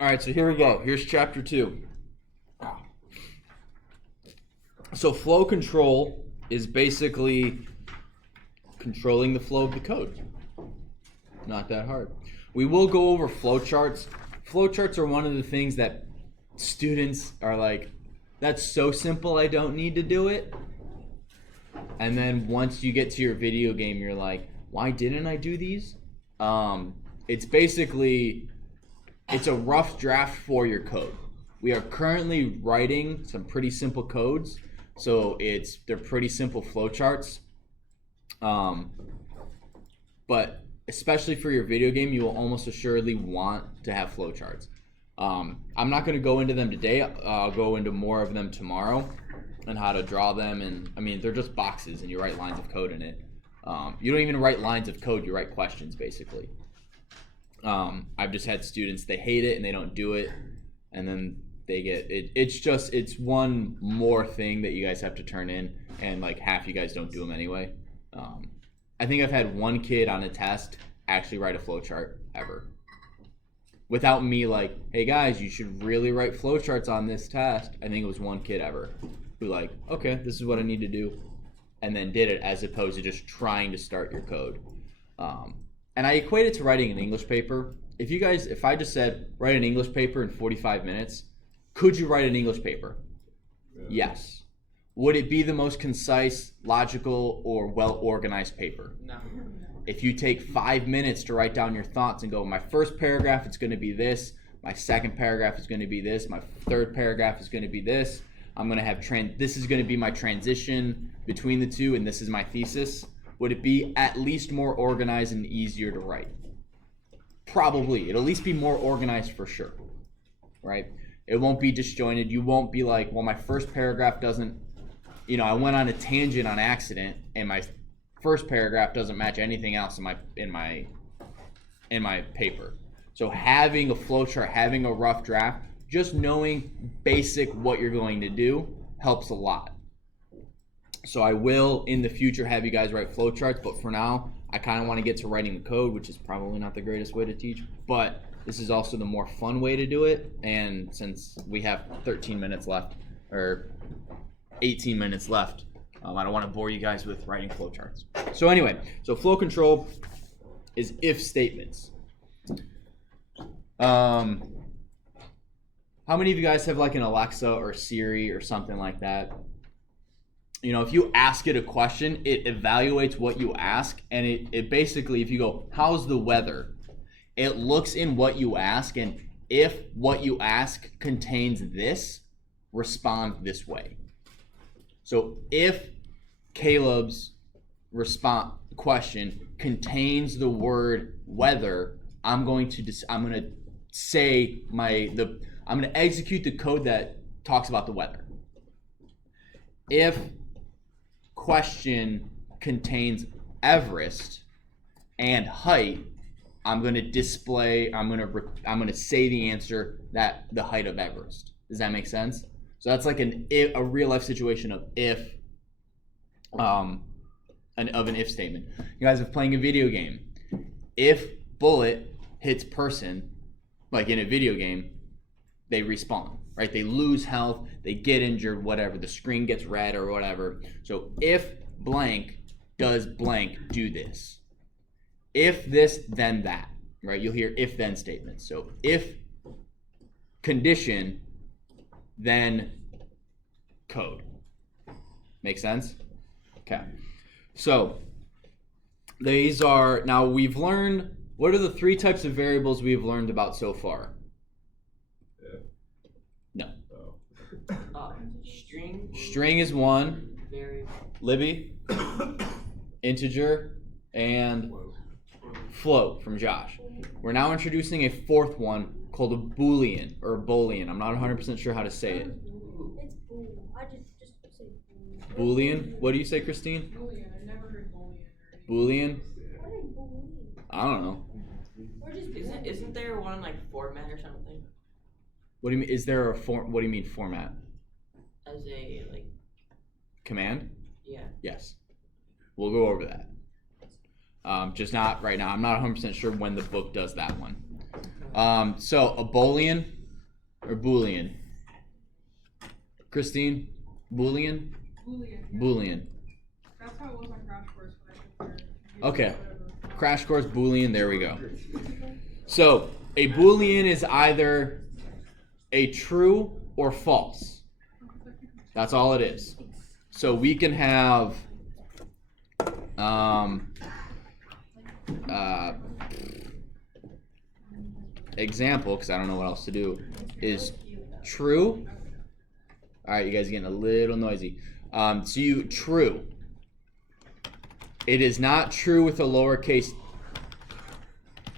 All right, so here we go. Here's chapter 2. So flow control is basically controlling the flow of the code. Not that hard. We will go over flowcharts. Flowcharts are one of the things that students are like, that's so simple I don't need to do it. And then once you get to your video game, you're like, why didn't I do these? It's basically, it's a rough draft for your code. We are currently writing some pretty simple codes. So they're pretty simple flowcharts. But especially for your video game, you will almost assuredly want to have flowcharts. I'm not going to go into them today. I'll go into more of them tomorrow and how to draw them. And I mean, they're just boxes and you write lines of code in it. You don't even write lines of code, you write questions basically. I've just had students, they hate it and they don't do it. And then they get it. It's one more thing that you guys have to turn in, and like half you guys don't do them anyway. I think I've had one kid on a test actually write a flowchart ever. Without me like, hey guys, you should really write flowcharts on this test. I think it was one kid ever who like, okay, this is what I need to do, and then did it, as opposed to just trying to start your code. And I equate it to writing an English paper. If I just said write an English paper in 45 minutes, could you write an English paper? Yeah. Yes. Would it be the most concise, logical, or well-organized paper? No. If you take 5 minutes to write down your thoughts and go, my first paragraph is going to be this, my second paragraph is going to be this, my third paragraph is going to be this, I'm going to have this is going to be my transition between the two, and this is my thesis. Would it be at least more organized and easier to write? Probably. It'll at least be more organized for sure, right? It won't be disjointed. You won't be like, well, my first paragraph doesn't, I went on a tangent on accident, and my first paragraph doesn't match anything else in my paper. So having a flowchart, having a rough draft, just knowing basic what you're going to do helps a lot. So I will in the future have you guys write flowcharts, but for now, I kind of want to get to writing the code, which is probably not the greatest way to teach, but this is also the more fun way to do it. And since we have 13 minutes left, or 18 minutes left, I don't want to bore you guys with writing flowcharts. So anyway, so flow control is if statements. How many of you guys have like an Alexa or Siri or something like that? If you ask it a question, it evaluates what you ask, and it basically, if you go, how's the weather? It looks in what you ask, and if what you ask contains this, respond this way. So if Caleb's question contains the word weather, I'm going to execute the code that talks about the weather. If question contains Everest and height, I'm going to say the answer that the height of Everest. Does that make sense? So that's like a real life situation of if, an if statement. You guys are playing a video game. If bullet hits person, like in a video game, they respawn, right? They lose health, they get injured, whatever. The screen gets red or whatever. So if blank does blank do this. If this, then that, right? You'll hear if then statements. So if condition, then code. Make sense? Okay. So these are, now we've learned, what are the 3 types of variables we've learned about so far? No. String is one. Libby, integer, and float from Josh. We're now introducing a 4th one called a Boolean or Boolean. I'm not 100% sure how to say it. It's Boolean. I just say Boolean. Boolean? What do you say, Christine? Boolean. I've never heard Boolean. Boolean? What is Boolean? I don't know. Isn't there one like format or something? What do you mean? Is there a form? What do you mean format? As a like command? Yeah. Yes. We'll go over that. Just not right now. I'm not 100% sure when the book does that one. So a Boolean or Boolean? Christine? Boolean? Boolean. Yeah. Boolean. That's how it was on Crash Course when I took Okay. Crash course Boolean, there we go. So a Boolean is either a true or false. That's all it is. So we can have example, because I don't know what else to do, is true. All right, you guys are getting a little noisy. True. It is not true with a lowercase.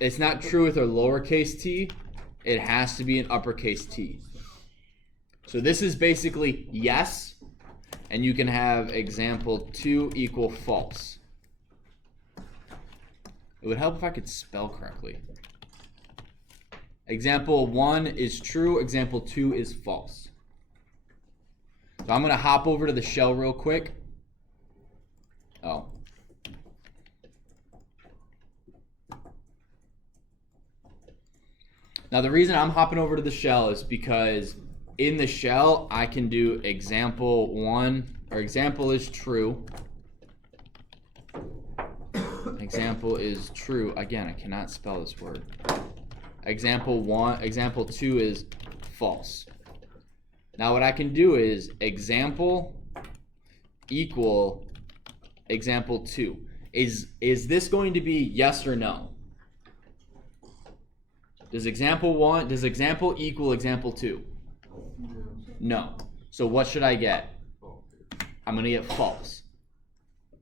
It's not true with a lowercase t. It has to be an uppercase t. So this is basically yes, and you can have example 2 equal false. It would help if I could spell correctly. Example 1 is true, example 2 is false. So I'm going to hop over to the shell real quick. Oh. Now the reason I'm hopping over to the shell is because in the shell I can do example 1, or example is true. Example is true. Again, I cannot spell this word. Example 2 is false. Now what I can do is example equal example 2. Is this going to be yes or no? Does example equal example 2? No. So what should I get? I'm going to get false.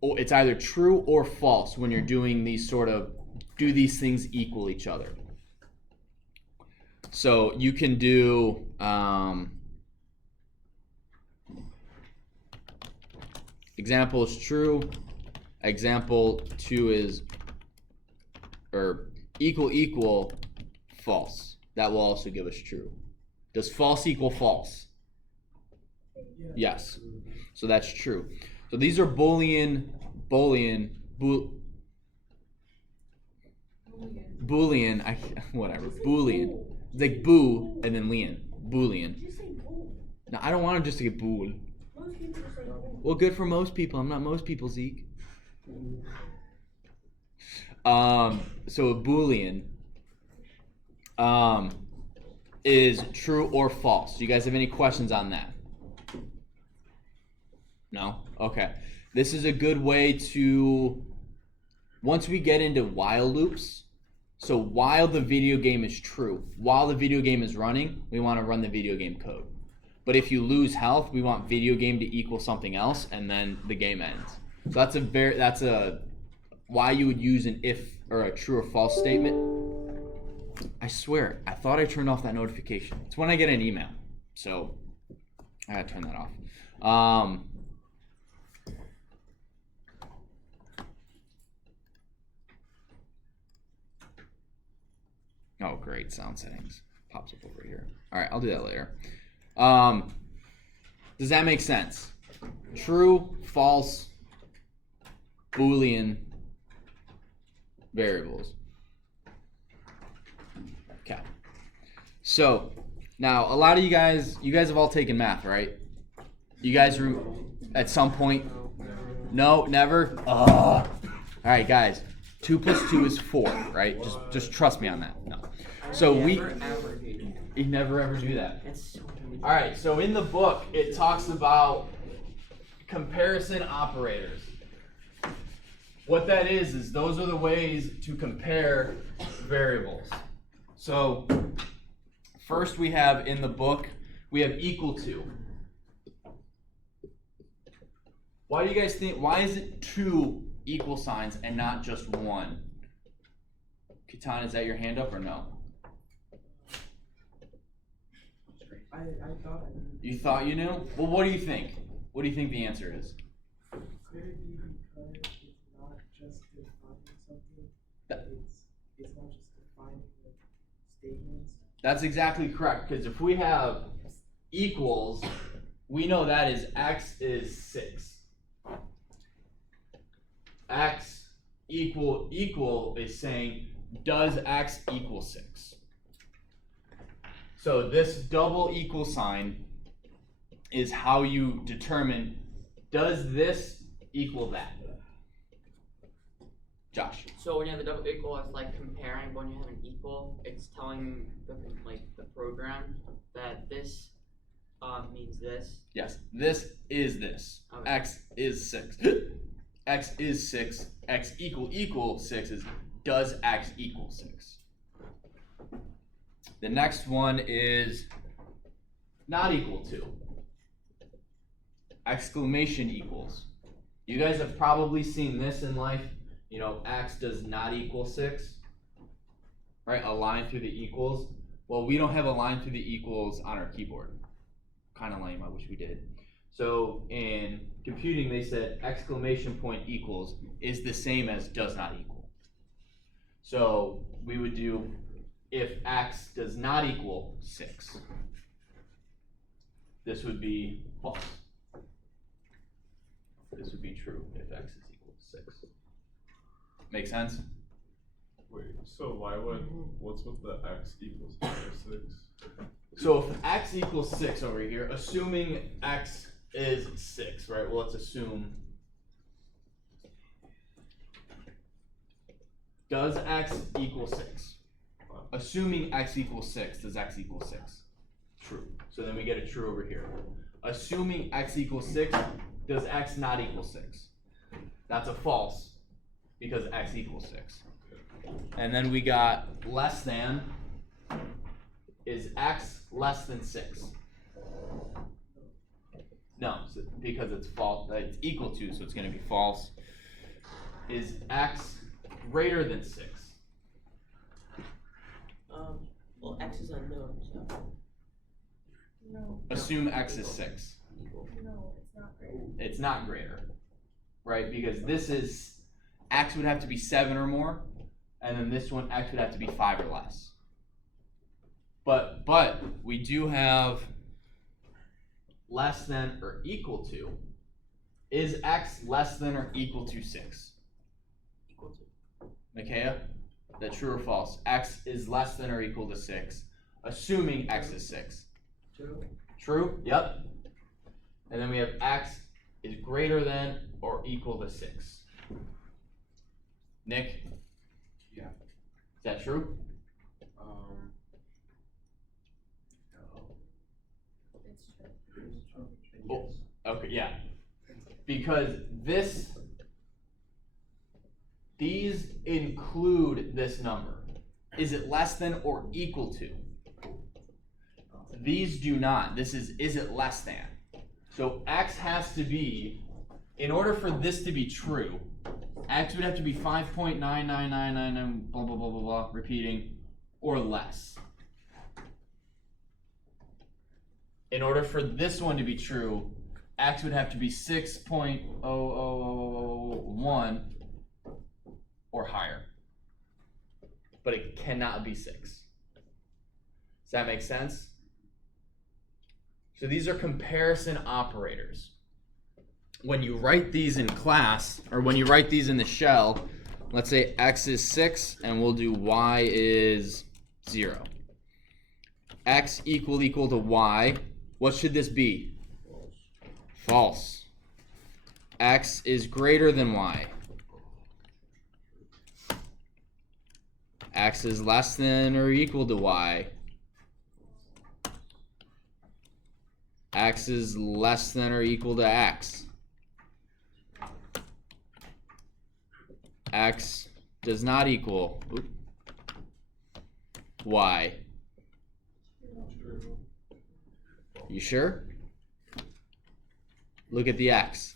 Oh, it's either true or false when you're doing these do these things equal each other. So you can do example is true, example 2 is, or equal false. That will also give us true. Does false equal false? Yes. So that's true. So these are Boolean, Boolean. It's like boo and then Boolean. No, I don't want him just to get booed. Most people say bool. Well, good for most people. I'm not most people, Zeke. So a Boolean is true or false. Do you guys have any questions on that? No? Okay. This is a good way to, once we get into while loops, so while the video game is true, while the video game is running, we want to run the video game code. But if you lose health, we want video game to equal something else, and then the game ends. So that's why you would use an if or a true or false statement. I swear, I thought I turned off that notification. It's when I get an email, so I gotta turn that off. Oh, great, sound settings pops up over here. All right, I'll do that later. Does that make sense? True, false, Boolean variables. Okay. So now a lot of you guys have all taken math, right? You guys at some point? No, never. All right, guys. 2 + 2 is 4, right? Just trust me on that. No. So you never ever do that. All right. So in the book, it talks about comparison operators. What that is those are the ways to compare variables. So first we have in the book, we have equal to. Why do you guys think, why is it 2 equal signs and not just 1? Kitan, is that your hand up or no? I thought I knew. You thought you knew? Well, what do you think? What do you think the answer is? Could it be because it's not just defining something, it's not just defining the statements? That's exactly correct, because if we have equals, we know that is x is 6. X equal is saying, does x equal 6? So this double equal sign is how you determine, does this equal that? Josh. So when you have the double equal, it's like comparing. When you have an equal, it's telling the program that this means this. Yes, this is this. Okay. X is 6. X is 6. X equal 6 is, does X equal 6? The next one is not equal to. Exclamation equals. You guys have probably seen this in life. You know, X does not equal 6. Right? A line through the equals. Well, we don't have a line through the equals on our keyboard. Kind of lame, I wish we did. So in computing, they said exclamation point equals is the same as does not equal. So we would do if X does not equal 6. This would be false. This would be true if X is equal to 6. Make sense? Wait, so what's with the x equals 6? So if X equals 6 over here, assuming X is 6, right? Well, let's assume. Does X equal 6? Assuming X equals 6, does X equal 6? True. So then we get a true over here. Assuming X equals 6, does X not equal 6? That's a false, because X equals 6. And then we got less than. Is X less than 6? No, because it's false. It's equal to, so it's going to be false. Is X greater than 6? Well, X is unknown, so No, Assume X is 6. no, it's not great. It's not greater, right? Because this is, X would have to be 7 or more, and then this one, X would have to be 5 or less. But we do have less than or equal to. Is X less than or equal to 6? equal to. Micaiah, that true or false? X is less than or equal to 6, assuming X is 6. True. True? Yep. And then we have X is greater than or equal to 6. Nick? Yeah. Is that true? It's true. Oh, okay, yeah. Because these include this number. Is it less than or equal to? These do not. This is it less than? So X has to be, in order for this to be true, X would have to be 5.99999 blah blah blah blah blah, repeating, or less. In order for this one to be true, X would have to be 6.00001 or higher. But it cannot be 6. Does that make sense? So these are comparison operators. When you write these in class, or when you write these in the shell, let's say X is 6 and we'll do Y is 0. X equal to Y. What should this be? False. X is greater than Y. X is less than or equal to Y. X is less than or equal to X. X does not equal Y. You sure? Look at the X.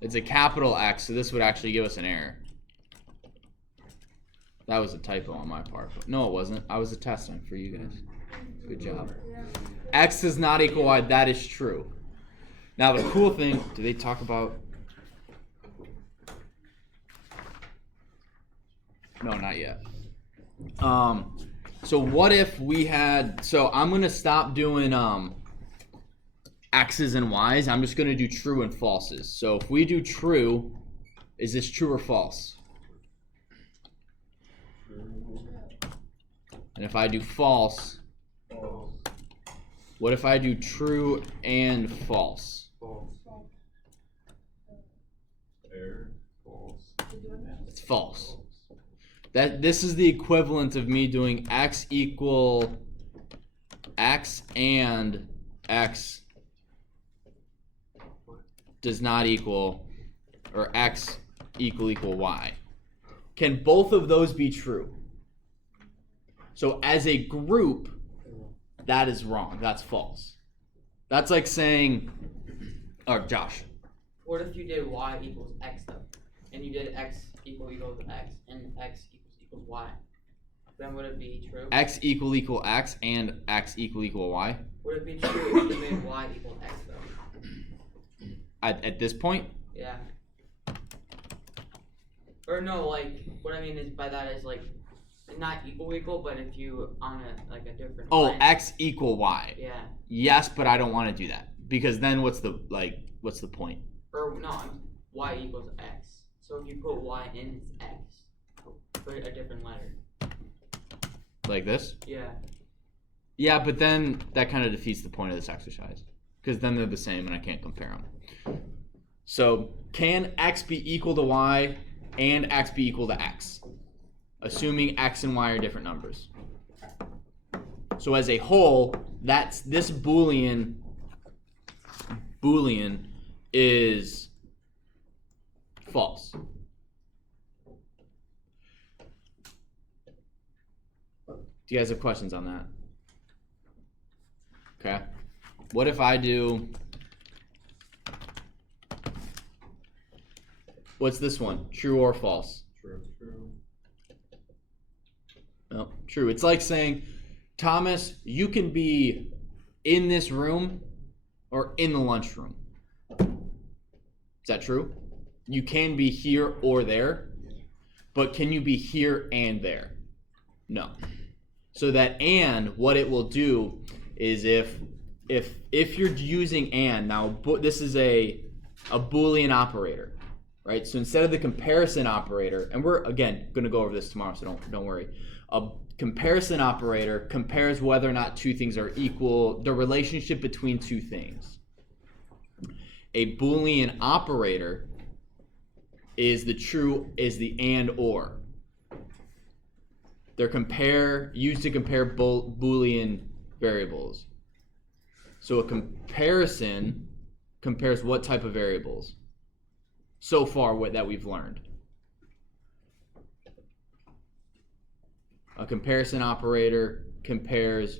It's a capital X, so this would actually give us an error. That was a typo on my part. But no, it wasn't. I was testing for you guys. Good job. X does not equal Y. That is true. Now the cool thing, do they talk about? No, not yet. So what if we had, so I'm going to stop doing X's and Y's. I'm just going to do true and falses. So if we do true, is this true or false? And if I do false, False. what if I do true and false? False. Error. False. It's false. This is the equivalent of me doing x equal x and x does not equal, or x equal y. Can both of those be true? So as a group, that is wrong. That's false. That's like saying, or Josh. What if you did y equals x though, and you did x equals x, and x equals y? Then would it be true? X equal x and x equal y. Would it be true if you made y equal x though? At this point, Yeah. Or no, like what I mean is by that is like not equal, but if you on a different. oh, line. x equal y. Yeah. Yes, but I don't want to do that because then what's the point? Or no, y equals x. So if you put y in, it's x. Put a different letter. Like this? Yeah. Yeah, but then that kind of defeats the point of this exercise because then they're the same and I can't compare them. So can x be equal to y and x be equal to x? Assuming x and y are different numbers. So as a whole, that's this Boolean is false. Do you guys have questions on that? Okay. What if I do, what's this one? True or false? True. No, true. It's like saying, Thomas, you can be in this room or in the lunchroom. Is that true? You can be here or there, but can you be here and there? No. So that and, what it will do is if you're using and, now this is a Boolean operator, right? So instead of the comparison operator, and we're again going to go over this tomorrow, so don't worry. A comparison operator compares whether or not two things are equal, the relationship between two things. A Boolean operator is the and or. They're used to compare Boolean variables. So a comparison compares what type of variables? So far, that we've learned. A comparison operator compares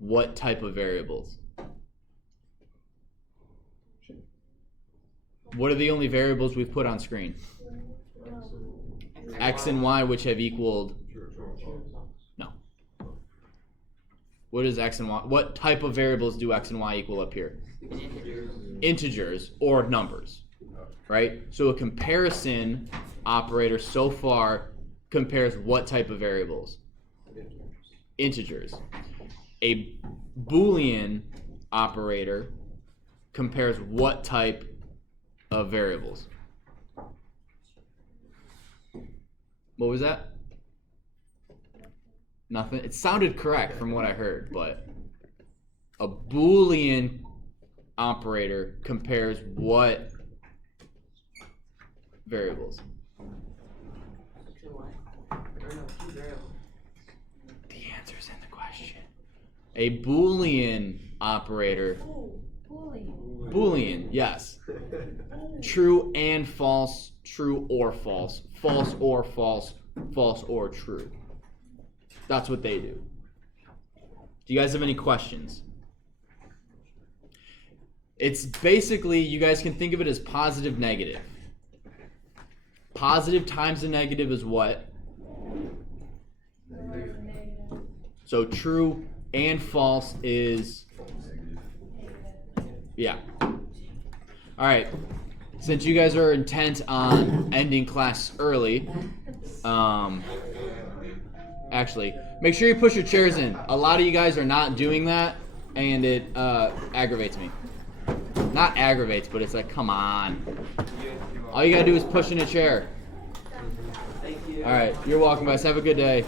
what type of variables? What are the only variables we've put on screen? X and Y, which have equaled. No. What is X and Y? What type of variables do X and Y equal up here? Integers or numbers, right? So a comparison operator so far compares what type of variables? Integers. A Boolean operator compares what type of variables? What was that? Nothing. It sounded correct from what I heard, but a Boolean operator compares what variables? The answer's in the question. A Boolean operator. Boolean, yes. True and false, true or false, false or false, false or true. That's what they do. Do you guys have any questions? It's basically, you guys can think of it as positive, negative. Positive times a negative is what? So true and false is, yeah. All right. Since you guys are intent on ending class early, actually, make sure you push your chairs in. A lot of you guys are not doing that, and it aggravates me. Not aggravates, but it's like, come on. All you gotta do is push in a chair. Thank you. All right, you're welcome, guys. Have a good day.